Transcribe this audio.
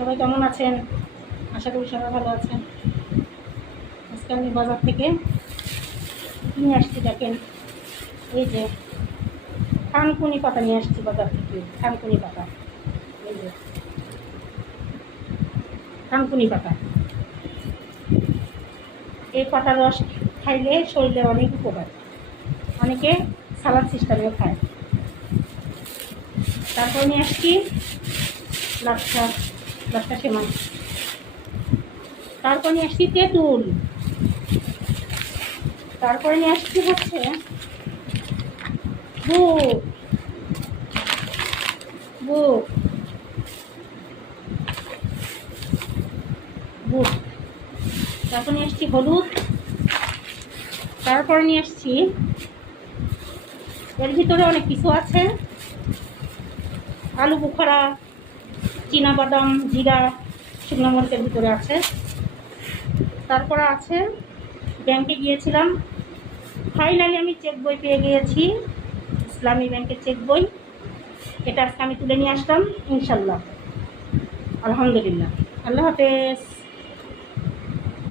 সবাই কেমন আছেন? আশা করি সবাই ভালো আছেন। আজকে আমি বাজার থেকে নিয়ে আসছি, দেখেন এই যে থানকুনি পাতা নিয়ে আসছি বাজার থেকে। থানকুনি পাতা, এই যে থানকুনি পাতা। এই পাতার রস খাইলে শরীরে অনেক উপকার, অনেকে সালাদ সিস্টেমেও খায়। তারপর নিয়ে আসছি লাচ্ছা সেমাই। তারপর নিয়ে আসছি তেঁতুল। তারপরে নিয়ে আসছি হচ্ছে বুট বুট বুট তারপর নিয়ে আসছি হলুদ। তারপরে নিয়ে আসছি, এর ভিতরে অনেক কিছু আছে, আলু বুখারা, বাদাম, জিরা, শুকনো মরিচের ভিতরে আছে। তারপরে আছে, ব্যাংকে গিয়েছিলাম, ফাইনালি আমি চেক বই পেয়ে গিয়েছি, ইসলামী ব্যাংকের চেক বই। এটা আজকে আমি তুলে নিয়ে আসলাম, ইনশাল্লাহ। আলহামদুলিল্লাহ। আল্লাহ হাফেজ।